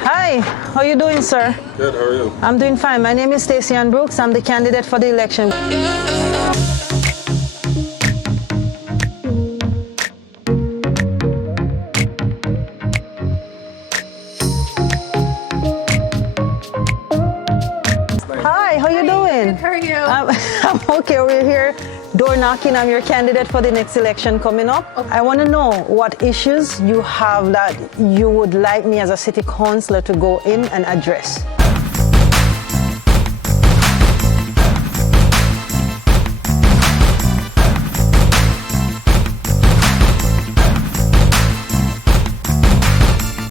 Hi, how you doing, sir? Good, how are you? I'm doing fine. My name is Stacey Ann Brooks. I'm the candidate for the election. Hi, how you doing? How are you? I'm okay. We're here door knocking. I'm your candidate for the next election coming up. Okay. I want to know what issues you have that you would like me as a city councillor to go in and address.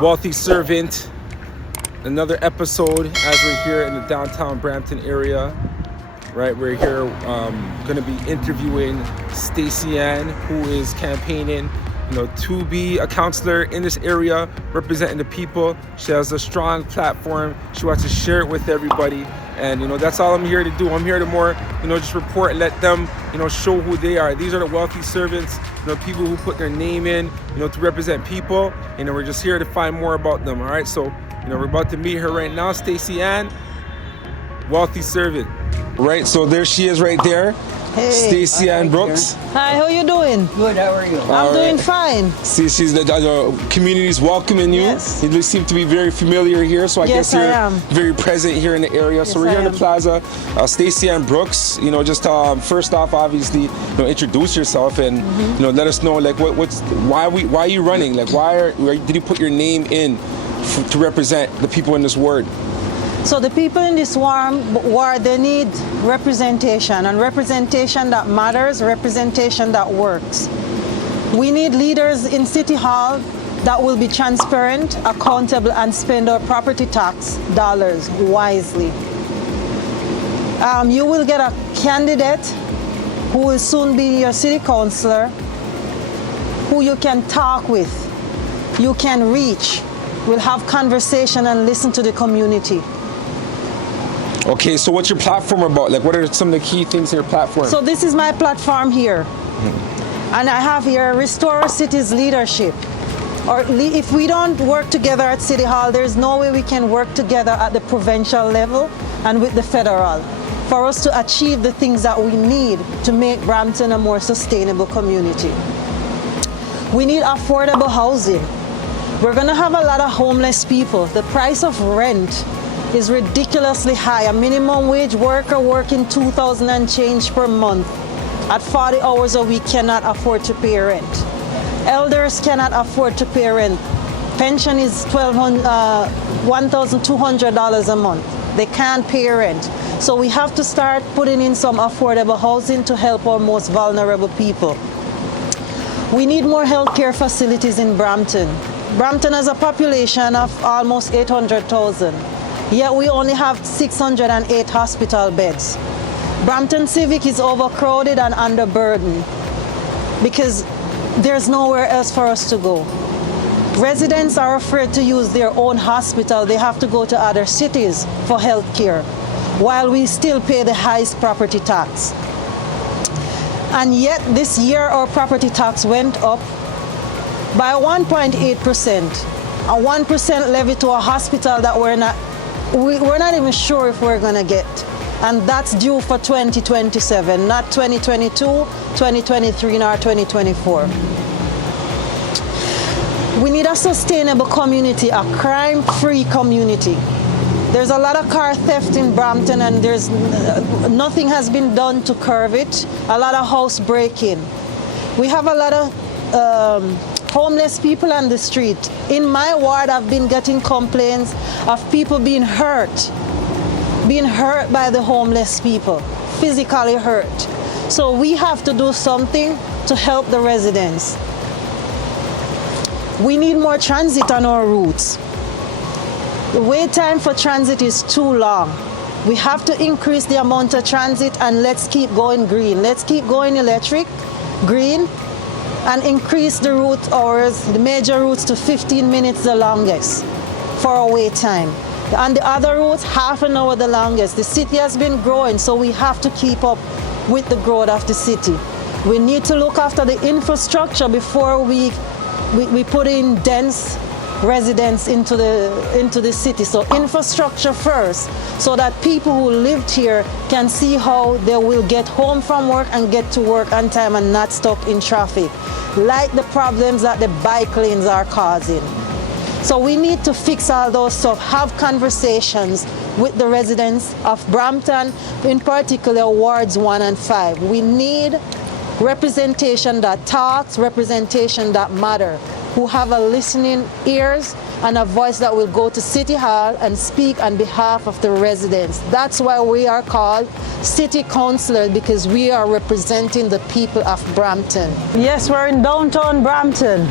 Wealthy Servant, another episode as we're here in the downtown Brampton area. Right, we're here going to be interviewing Stacey Ann, who is campaigning, to be a councillor in this area, representing the people. She has a strong platform. She wants to share it with everybody, and that's all I'm here to do. I'm here to more, just report and let them, show who they are. These are the wealthy servants, people who put their name in, to represent people. We're just here to find more about them. All right, so we're about to meet her right now, Stacey Ann, wealthy servant. Right, so there she is right there. Hey. Stacey Ann Brooks. Hi, how you doing? Good, how are you? I'm doing fine. See, she's the community's welcoming you. Yes. You seem to be very familiar here, so I Yes, guess you're I am. very present here in the area. So Yes, we're here I in the am. plaza. Stacey Ann Brooks, just first off, obviously, introduce yourself and let us know why are you running? Like why did you put your name in to represent the people in this ward? So the people in this ward, they need representation, and representation that matters, representation that works. We need leaders in City Hall that will be transparent, accountable, and spend our property tax dollars wisely. You will get a candidate who will soon be your city councillor, who you can talk with, you can reach, will have conversation and listen to the community. Okay, so what's your platform about? Like, what are some of the key things in your platform? So this is my platform here. And I have here, restore city's leadership. Or if we don't work together at City Hall, there's no way we can work together at the provincial level and with the federal for us to achieve the things that we need to make Brampton a more sustainable community. We need affordable housing. We're gonna have a lot of homeless people. The price of rent is ridiculously high. A minimum wage worker working $2,000 and change per month at 40 hours a week cannot afford to pay rent. Elders cannot afford to pay rent. Pension is $1,200 a month. They can't pay rent. So we have to start putting in some affordable housing to help our most vulnerable people. We need more healthcare facilities in Brampton. Brampton has a population of almost 800,000. Yet we only have 608 hospital beds. Brampton Civic is overcrowded and underburdened because there's nowhere else for us to go. Residents are afraid to use their own hospital. They have to go to other cities for health care, while we still pay the highest property tax. And yet this year our property tax went up by 1.8%. A 1% levy to a hospital that we're not even sure if we're going to get. And that's due for 2027, not 2022, 2023, nor 2024. We need a sustainable community, a crime-free community. There's a lot of car theft in Brampton, and nothing has been done to curb it. A lot of house breaking. We have a lot of homeless people on the street. In my ward, I've been getting complaints of people being hurt by the homeless people, physically hurt. So we have to do something to help the residents. We need more transit on our routes. The wait time for transit is too long. We have to increase the amount of transit, and let's keep going green. Let's keep going electric, green, and increase the route hours, the major routes, to 15 minutes the longest for our wait time. On the other routes, half an hour the longest. The city has been growing, so we have to keep up with the growth of the city. We need to look after the infrastructure before we put in dense residents into the city. So infrastructure first, so that people who lived here can see how they will get home from work and get to work on time and not stuck in traffic, like the problems that the bike lanes are causing. So we need to fix all those stuff, have conversations with the residents of Brampton, in particular wards 1 and 5. We need representation that talks, representation that matter, who have a listening ears and a voice that will go to City Hall and speak on behalf of the residents. That's why we are called City Councillors, because we are representing the people of Brampton. Yes, we're in downtown Brampton.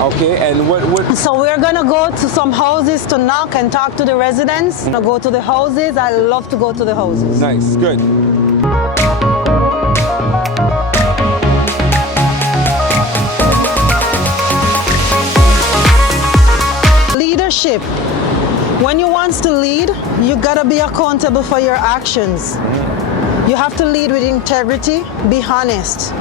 Okay, and what? So we're gonna go to some houses to knock and talk to the residents. We're gonna go to the houses. I love to go to the houses. Nice, good. Leadership. When you want to lead, you gotta be accountable for your actions. You have to lead with integrity, be honest.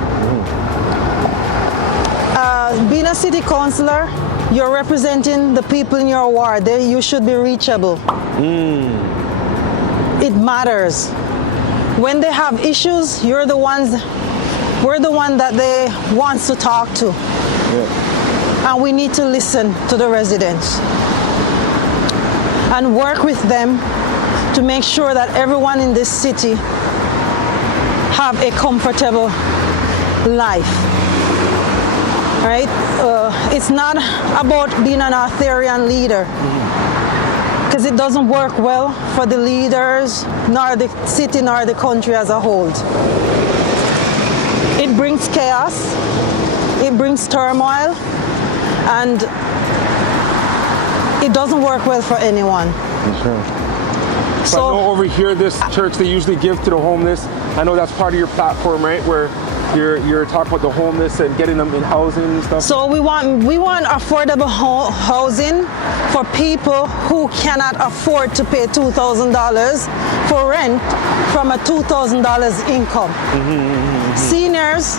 Being a city councillor, you're representing the people in your ward. You should be reachable. It matters. When they have issues, we're the one that they want to talk to. Yeah. And we need to listen to the residents and work with them to make sure that everyone in this city have a comfortable life. Right? It's not about being an authoritarian leader, because it doesn't work well for the leaders, nor the city, nor the country as a whole. It brings chaos, it brings turmoil, and it doesn't work well for anyone. Okay. So I know over here, this church, they usually give to the homeless. I know that's part of your platform, right? Where you're talking about the homeless and getting them in housing and stuff. So we want affordable housing for people who cannot afford to pay $2,000 for rent from a $2,000 income. Seniors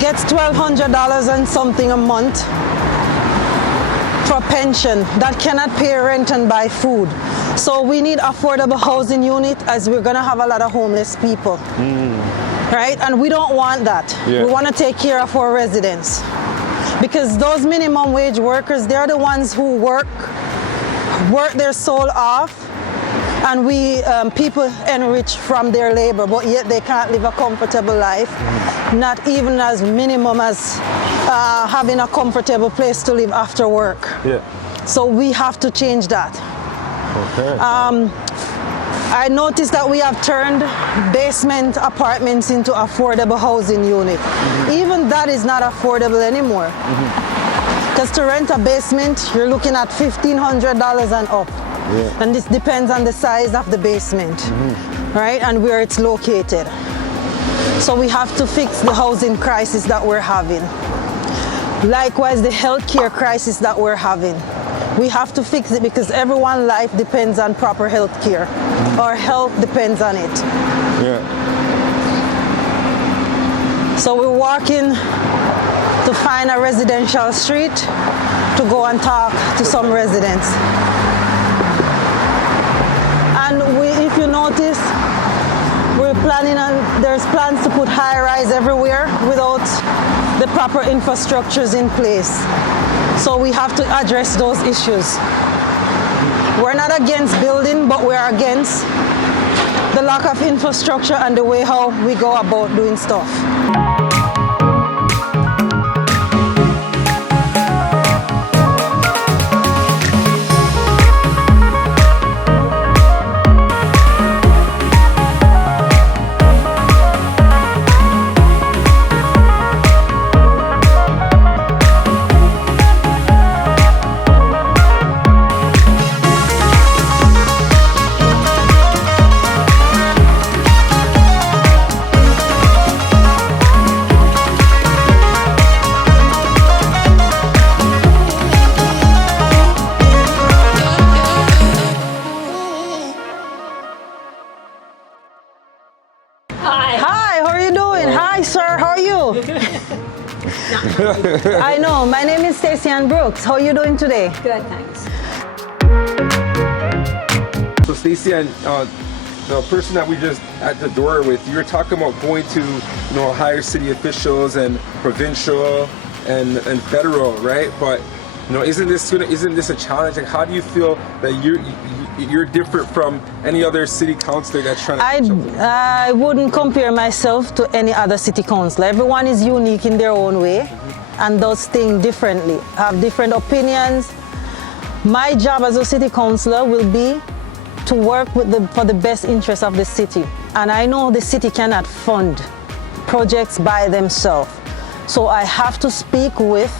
gets $1,200 and something a month for pension that cannot pay rent and buy food. So we need affordable housing unit, as we're gonna have a lot of homeless people. Right? And we don't want that. Yeah. We want to take care of our residents, because those minimum wage workers, they're the ones who work their soul off, and we people enrich from their labor, but yet they can't live a comfortable life, not even as minimum as having a comfortable place to live after work. Yeah. So we have to change that. Okay. I noticed that we have turned basement apartments into affordable housing unit. Even that is not affordable anymore. Because to rent a basement, you're looking at $1,500 and up. Yeah. And this depends on the size of the basement, right? And where it's located. So we have to fix the housing crisis that we're having. Likewise, the healthcare crisis that we're having. We have to fix it, because everyone's life depends on proper health care. Our health depends on it. Yeah. So we're walking to find a residential street to go and talk to some residents. And if you notice, there's plans to put high-rise everywhere without the proper infrastructures in place. So we have to address those issues. We're not against building, but we're against the lack of infrastructure and the way how we go about doing stuff. I know. My name is Stacey Ann Brooks. How are you doing today? Good, thanks. So Stacey Ann, the person that we just at the door with, you were talking about going to, higher city officials and provincial and federal, right? But isn't this a challenge? Like, how do you feel that you're different from any other city councilor that's trying to? I wouldn't compare myself to any other city councilor. Everyone is unique in their own way and does things differently, have different opinions. My job as a city councilor will be to work for the best interest of the city. And I know the city cannot fund projects by themselves. So I have to speak with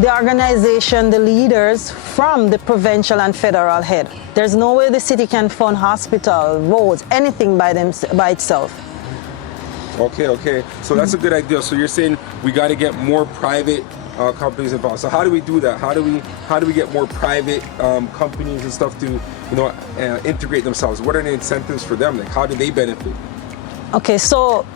the organization, the leaders from the provincial and federal head. There's no way the city can fund hospital, roads, anything by itself. Okay. So that's a good idea. So you're saying we got to get more private companies involved. So how do we do that? How do we get more private companies and stuff to integrate themselves? What are the incentives for them? Like, how do they benefit? Okay, so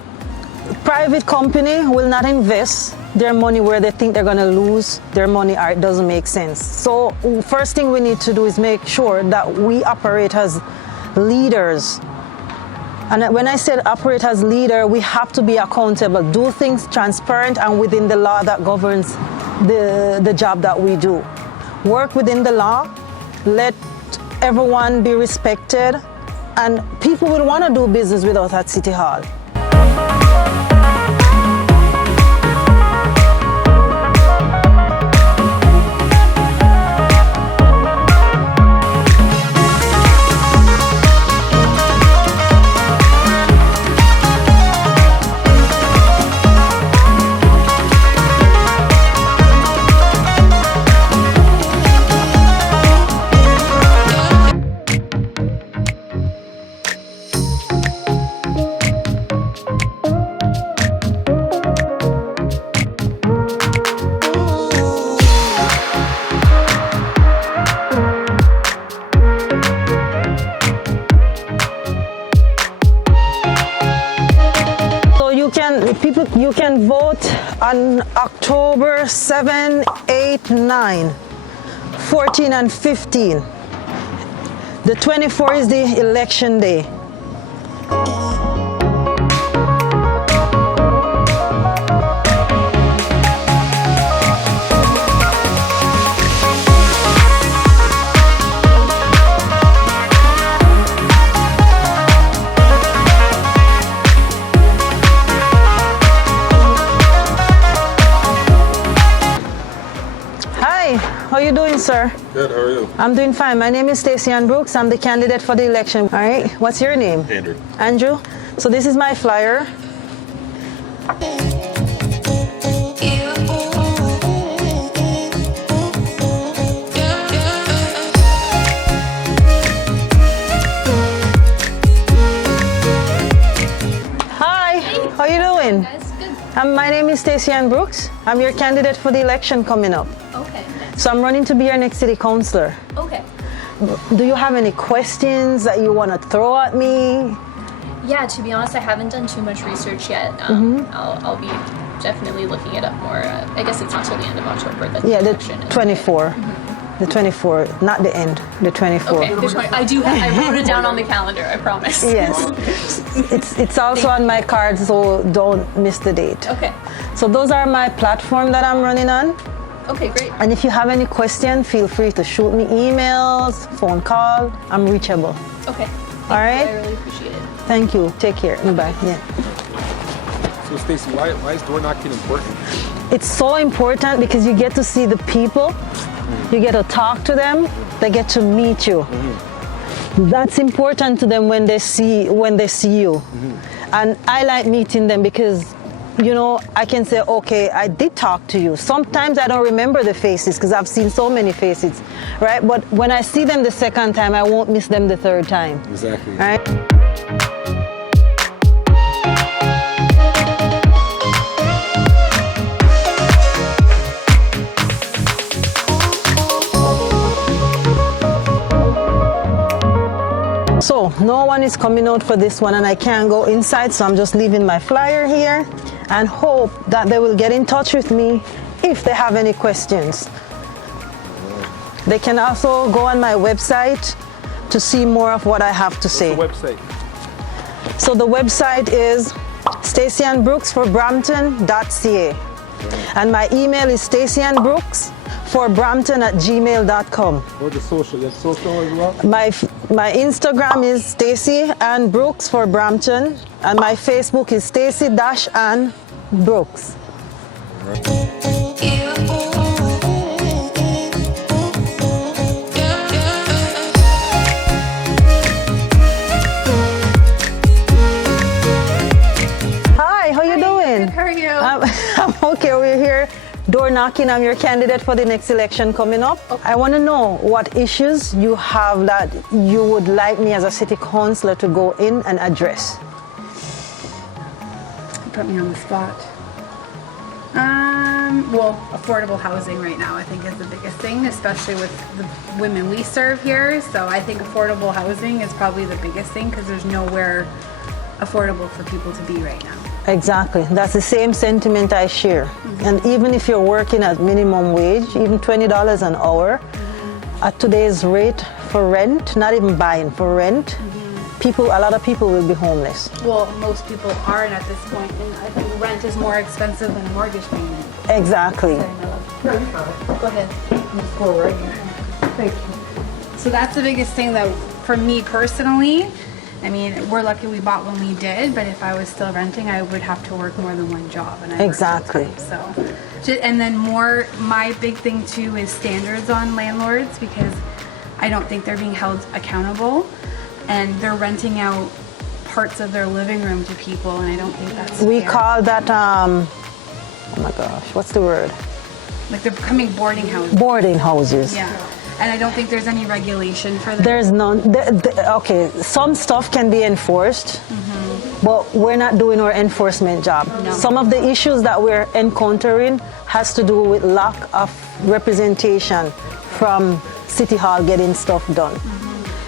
private company will not invest their money where they think they're going to lose their money or it doesn't make sense. So first thing we need to do is make sure that we operate as leaders. And when I said operate as leader, we have to be accountable, do things transparent and within the law that governs the job that we do. Work within the law, let everyone be respected, and people will want to do business with us at City Hall. You can vote on October 7, 8, 9, 14 and 15. The 24th is the election day. How are you doing, sir? Good, how are you? I'm doing fine. My name is Stacey Ann Brooks. I'm the candidate for the election. All right, what's your name? Andrew. Andrew? So this is my flyer. Hi, how are you doing? Guys, good. My name is Stacey Ann Brooks. I'm your candidate for the election coming up. Okay. So I'm running to be your next city councilor. Okay. Do you have any questions that you want to throw at me? Yeah, to be honest, I haven't done too much research yet. I'll be definitely looking it up more. I guess it's not till the end of October that the election is. 24. The 24, not the end, the 24. Okay, I wrote it down on the calendar, I promise. Yes. It's also on my card, so don't miss the date. Okay. So those are my platform that I'm running on. Okay, great. And if you have any question, feel free to shoot me emails, phone call. I'm reachable. Okay. All right. I really appreciate it. Thank you. Take care. Bye. Yeah. So Stacey, why is door knocking important? It's so important because you get to see the people, you get to talk to them, they get to meet you. That's important to them when they see you. And I like meeting them because, I can say, okay, I did talk to you. Sometimes I don't remember the faces because I've seen so many faces, right? But when I see them the second time, I won't miss them the third time. Exactly. Right? So no one is coming out for this one and I can't go inside, so I'm just leaving my flyer here. and hope that they will get in touch with me if they have any questions. They can also go on my website to see more of what I have to say. What's the website? So the website is Stacey Ann Brooks for Brampton.ca. And my email is staceyannbrooks4brampton@gmail.com. Or the social? You have social as well? My Instagram is Stacey Ann Brooks for Brampton, and my Facebook is Stacey-Ann Brooks. Hi, how you doing? How are you? I'm okay. We're here door knocking. I'm your candidate for the next election coming up. I want to know what issues you have that you would like me as a city councillor to go in and address. You put me on the spot. Well, affordable housing right now I think is the biggest thing, especially with the women we serve here. So I think affordable housing is probably the biggest thing because there's nowhere affordable for people to be right now. Exactly. That's the same sentiment I share. And even if you're working at minimum wage, even $20 an hour, at today's rate for rent, not even buying, for rent, a lot of people will be homeless. Well, most people aren't at this point, and I think rent is more expensive than a mortgage payment. Exactly. Go ahead. Thank you. So that's the biggest thing that for me personally, I mean, we're lucky we bought when we did, but if I was still renting, I would have to work more than one job. And I Exactly. And then my big thing too is standards on landlords, because I don't think they're being held accountable, and they're renting out parts of their living room to people, and I don't think that's We fair. call that, oh my gosh, what's the word? Like they're becoming boarding houses. Boarding houses. Yeah. And I don't think there's any regulation for that. There's none. Okay, some stuff can be enforced, but we're not doing our enforcement job. No. Some of the issues that we're encountering has to do with lack of representation from City Hall getting stuff done.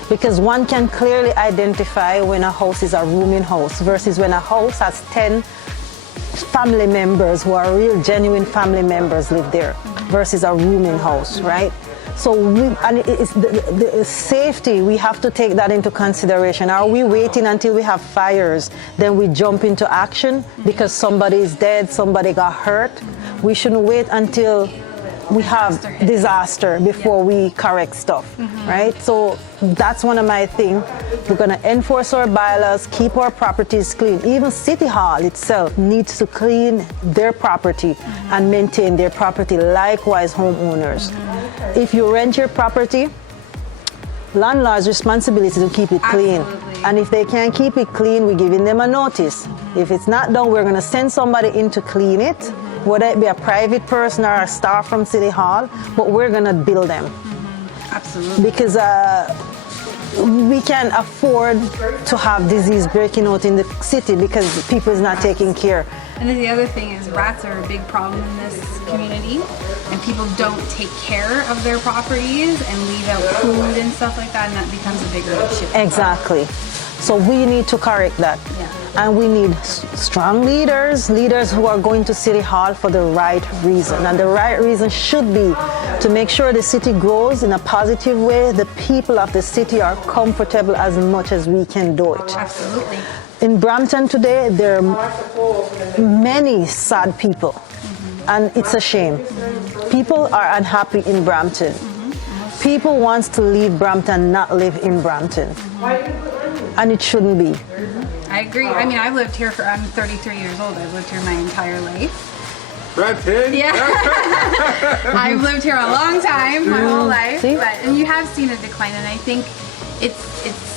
Because one can clearly identify when a house is a rooming house versus when a house has 10 family members who are real, genuine family members live there versus a rooming house, right? So it's the safety, we have to take that into consideration. Are we waiting until we have fires, then we jump into action because somebody is dead, somebody got hurt? We shouldn't wait until we have disaster before we correct stuff, right? So that's one of my things. We're going to enforce our bylaws, keep our properties clean. Even City Hall itself needs to clean their property and maintain their property. Likewise, homeowners. If you rent your property, landlord's responsibility to keep it clean. Absolutely. And if they can't keep it clean, we're giving them a notice. If it's not done, we're going to send somebody in to clean it, whether it be a private person or a staff from City Hall, but we're going to bill them. Absolutely. Because we can't afford to have disease breaking out in the city because people is not taking care. And then the other thing is rats are a big problem in this community, and people don't take care of their properties and leave out food and stuff like that, and that becomes a bigger issue. Exactly. So we need to correct that. Yeah. And we need strong leaders who are going to City Hall for the right reason. And the right reason should be to make sure the city grows in a positive way. The people of the city are comfortable as much as we can do it. Absolutely. In Brampton today, there are many sad people, and it's a shame. People are unhappy in Brampton. People want to leave Brampton, not live in Brampton, and it shouldn't be. I agree. I mean, I'm 33 years old. I've lived here my entire life. Brampton? Yeah. I've lived here a long time, my whole life. See? And you have seen a decline, and I think it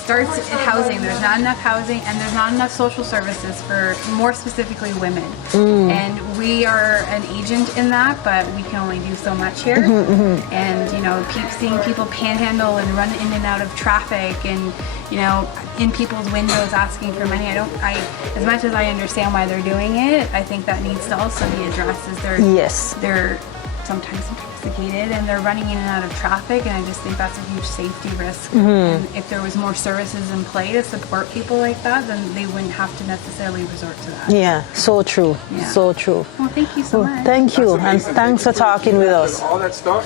starts in housing. There's not enough housing, and there's not enough social services for, more specifically, women. And we are an agent in that, but we can only do so much here. And seeing people panhandle and run in and out of traffic, and in people's windows asking for money. As much as I understand why they're doing it, I think that needs to also be addressed as Yes. they're sometimes intoxicated and they're running in and out of traffic, and I just think that's a huge safety risk. And if there was more services in play to support people like that, then they wouldn't have to necessarily resort to that. Yeah, so true. Yeah. So true. Well, thank you so much. Thank you, and Amazing. thanks for talking with us. All that stuff,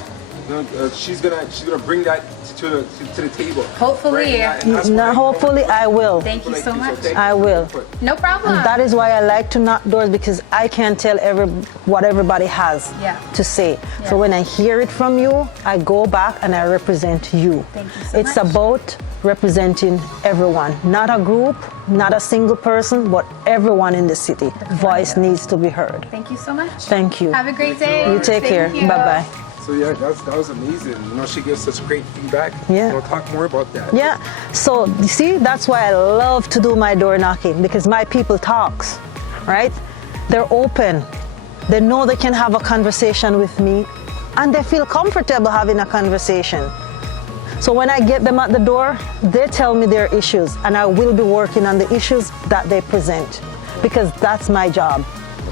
she's gonna bring that to the table. Hopefully. Right? And that's Now, why- hopefully, I will. Thank you so much. I will. No problem. That is why I like to knock doors, because I can't tell what everybody has Yeah. to say. Yeah. So when I hear it from you, I go back and I represent you. Thank you so It's much. about representing everyone, not a group, not a single person, but everyone in the city. Voice needs to be heard. Thank you so much. Thank you. Have a great day. You take care. Thank you. Bye-bye. So yeah, that was amazing. She gives such great feedback. Yeah. We'll talk more about that. Yeah, so you see, that's why I love to do my door knocking, because my people talks, right? They're open. They know they can have a conversation with me, and they feel comfortable having a conversation. So when I get them at the door, they tell me their issues, and I will be working on the issues that they present, because that's my job.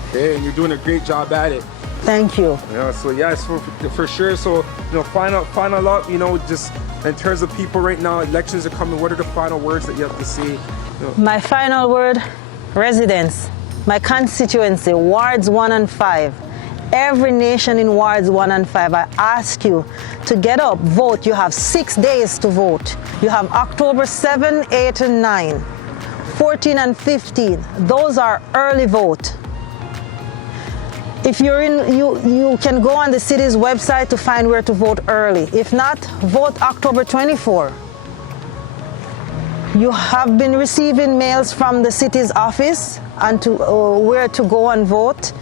Okay, and you're doing a great job at it. Thank you. Yeah, so yeah, so for sure. So final up. Just in terms of people right now, elections are coming. What are the final words that you have to say? My final word, residents, my constituency, wards 1 and 5. Every nation in wards 1 and 5, I ask you to get up, vote. You have 6 days to vote. You have October 7, 8, and 9, 14 and 15. Those are early vote. If you're you can go on the city's website to find where to vote early. If not, vote October 24. You have been receiving mails from the city's office and to where to go and vote.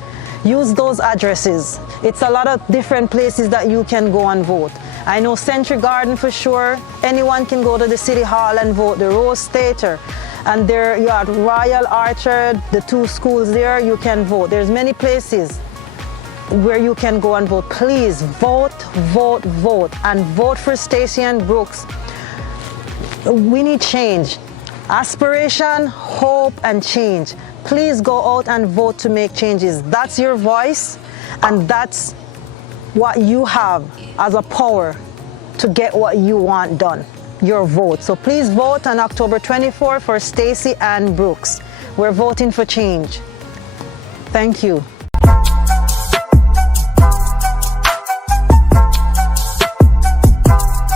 Use those addresses. It's a lot of different places that you can go and vote. I know Century Garden for sure. Anyone can go to the City Hall and vote. The Rose Theater. And there you are, Royal Orchard, the 2 schools there, you can vote. There's many places where you can go and vote. Please vote, vote, vote, and vote for Stacey Ann Brooks. We need change, aspiration, hope, and change. Please go out and vote to make changes. That's your voice, and that's what you have as a power to get what you want done, your vote. So please vote on October 24 for Stacey Ann Brooks. We're voting for change. Thank you.